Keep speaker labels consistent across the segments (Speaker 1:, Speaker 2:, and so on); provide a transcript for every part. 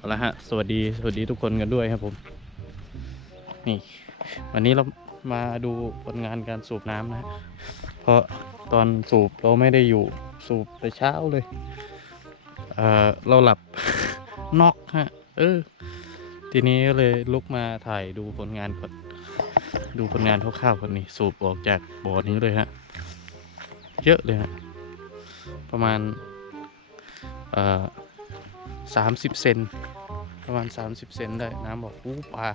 Speaker 1: เอาละฮะ สวัสดี สวัสดีทุกคนกันด้วยครับผม นี่ วันนี้เรามาดูผลงานการสูบน้ำนะฮะเพราะตอนสูบเราไม่ได้อยู่สูบแต่เช้าเลย เออเราหลับ นอกฮะ เออ ทีนี้ก็เลยลุกมาถ่ายดูผลงานก่อน ดูผลงานคร่าวๆก่อนนี่สูบออกจากบ่อนี้เลยฮะ เยอะเลยฮะ ประมาณ เอ่อ สามสิบเซนประมาณ 30 เซนได้น้ำบอกอู้ปลา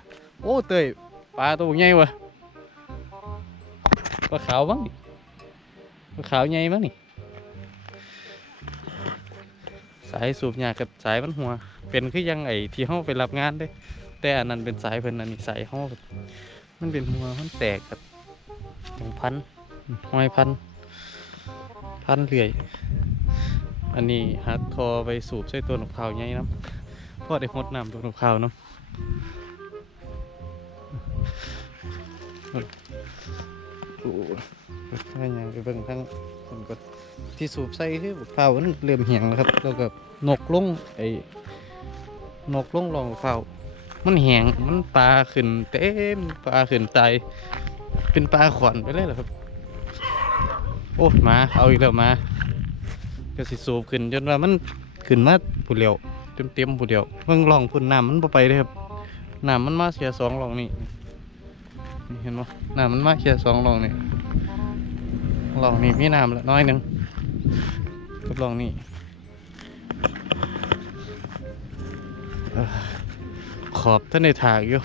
Speaker 1: โอ้เตยปลาตัวใหญ่วะปลาขาวบ้างนี่ปลาขาวใหญ่บ้างนี่สายสูบหยากับสายมันหัว เป็นคือยังไอที่ห้องไปรับงานได้แต่อันนั้นเป็นสายเพิ่นอันนี้สายห้องมันเป็นหัวมันแตกกับตรงพันห้อยพันพันเรื่อย อันนี้ฮักคอไปสูบใส่ตัวหนกเขาใหญ่น้ำพอได้หดน้ำตัวหนกเขาเนาะโอ้ถ้าอย่างไปเบิ่งทั้งคนก็ที่สูบใส่คือบักเผามันเริ่มเหี่ยงแล้วครับแล้วก็นกลงไอ้นกลงรองบักเผามันแหงมันปลาขึ้นเต็มปลาขึ้นตายเป็นปลาขอนไปเลยเหรอครับ โอ้มาเอาอีกแล้วมา ก็สิสูบขึ้นจนว่ามันขึ้นมาผู้เดียวเต็มเต็มๆผู้เดียวเบิ่งลองพุ่นน้ำมันไปเลยครับน้ำมันมาเสียสองลองนี่นี่เห็นบ่น้ำมันมาเสียสองลองนี่ลองนี่มีน้ำละน้อยหนึ่งกับลองนี่ขอบท่านในถากอยู่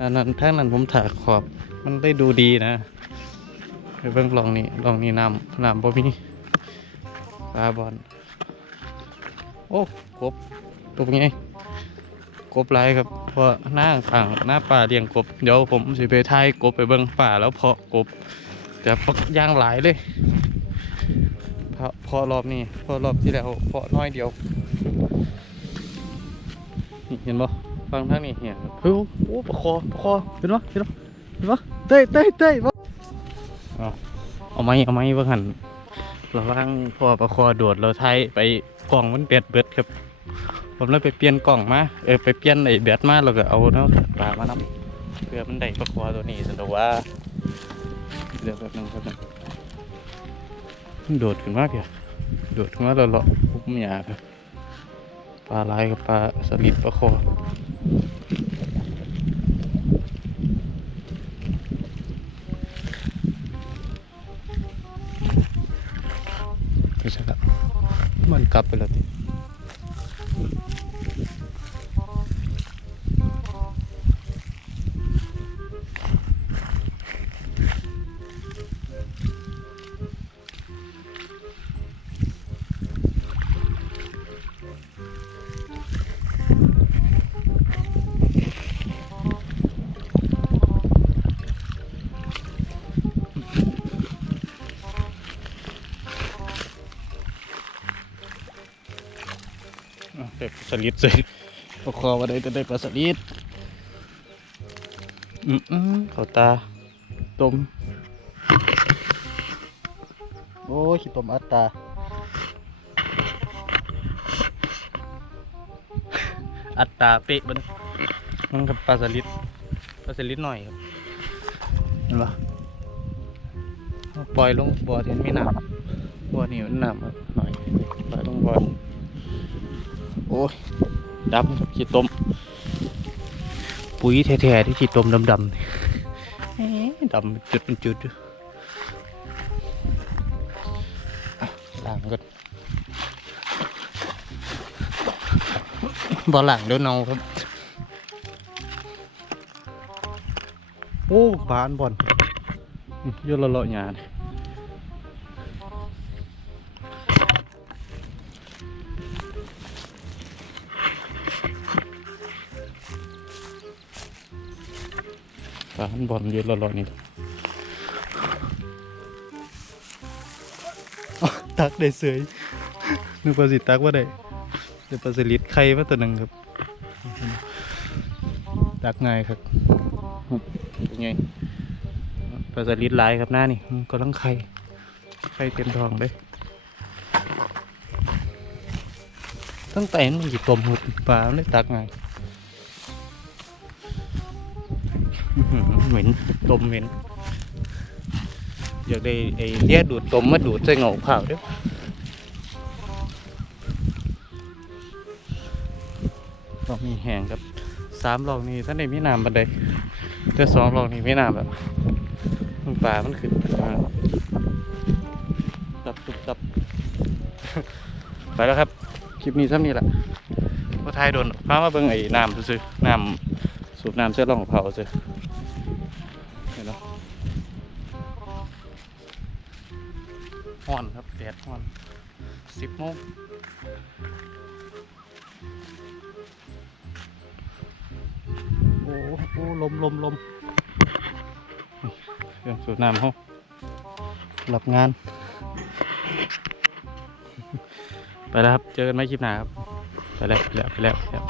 Speaker 1: อันนั้นทางนั้นผมถากขอบมันได้ดูดีนะไปเบิ่งลองนี่ลองนี่น้ำน้ำบ่มี ปลาบอลโอ้กบตัวไงกบไรครับเพราะหน้าฝั่งหน้าป่าเลี้ยงกบ เดี๋ยวผมสิไปถ่ายกบไปเบิ่งป่าแล้วเพาะกบแต่ปักย่างหลายเลยเพาะเพาะรอบนี้เพาะรอบที่แล้วเพาะน้อยเดียวนี่เห็นบ่ฟังทางนี้เห็นเฮ้ยโอ้ปลาคอปลาคอเห็นบ่เห็นบ่เห็นบ่เต้ยเต้ยเต้ยบ่เอาเอาไม้เอาไม้เบิ่งหัน ระวังพอประคอโดดเราไทยไปกล่องมันเบียดเบิดครับ ผมเลยไปเปลี่ยนกล่องมาเออไปเปลี่ยนไอ้แบตมาแล้วก็เอาเนาะปลามานำเพื่อมันได้ประคอตัวนี้สนุกว่าเดี๋ยวแบบนึงครับนึงมันโดดขึ้นมากเพียโดดขึ้นมาแล้วเลาะปุ๊บมันยากครับปลาลายกับปลาสลิดประคอ มัน ไปแล้วทีอะได้ปลาสลิดเลยประคอว่าได้จะได้ปลาสลิดอืมอืมเขาตาต้มโอ้ยขี้ต้มอัตตาอัตตาเป๊ะบัดนมันกับปลาสลิดปลาสลิดหน่อยครับเห็นปะเอาปล่อยลงบ่อที่มันมีน้ำบ่อนี่มันน้ำหน่อยปล่ อยลงบ่อโอ้ยดำครับขี้ต้มปุ๋ยแท้ๆที่ขี้ต้มดำๆนี่เอ๊ะดำเป็นจุดเป็นจุดอยู่อะล้างก่อนบ่ล้างเดี๋ยวเนาครับ โอ้บานบ่อนอื้อเยอะละเลาะหยาเนี่ ยร้านบอลเยอะละร้อยนี่อ๊ะตักได้เสยนึกว่าสิตักว่าได้เดี๋ยวปลาสลิดไข่มาตัวหนึ่งครับ ตักง่ายครับเป็นไงปลาสลิดหลายครับหน้านี่ก็ต้องไข่ ไข่เต็มท้องเลยตั้งแต่มันหยิบตมหุดปลาเลยตักไงอื้อ เหม็นตมเหม็นอยากได้ไอ้เลี้ยดูดตมมาดูดใส่เงาขาวเด้อลองมีแหงครับสามลองนี้ท่านได้มีน้ำบันไดแต่สองลองนี้ไม่น้ำแบบมันปลามันขึ้นตับตุบตับไปแล้วครับ คลิปนี้ซ้ำนี่แหละว่าทยโดนพามาเบิ่งไอ้น้ำซื้อน้ำสูบน้ำเสื้อรองของเผาซื้อ ฮ้อนครับแดดฮ้อนสิบโมงโอ้โหลมลมลมเครื่องสูบน้ำเขาหลับงาน ไปแล้วครับ เจอกันไม่คลิปหน้าครับ ไปแล้วไปแล้วไปแล้ว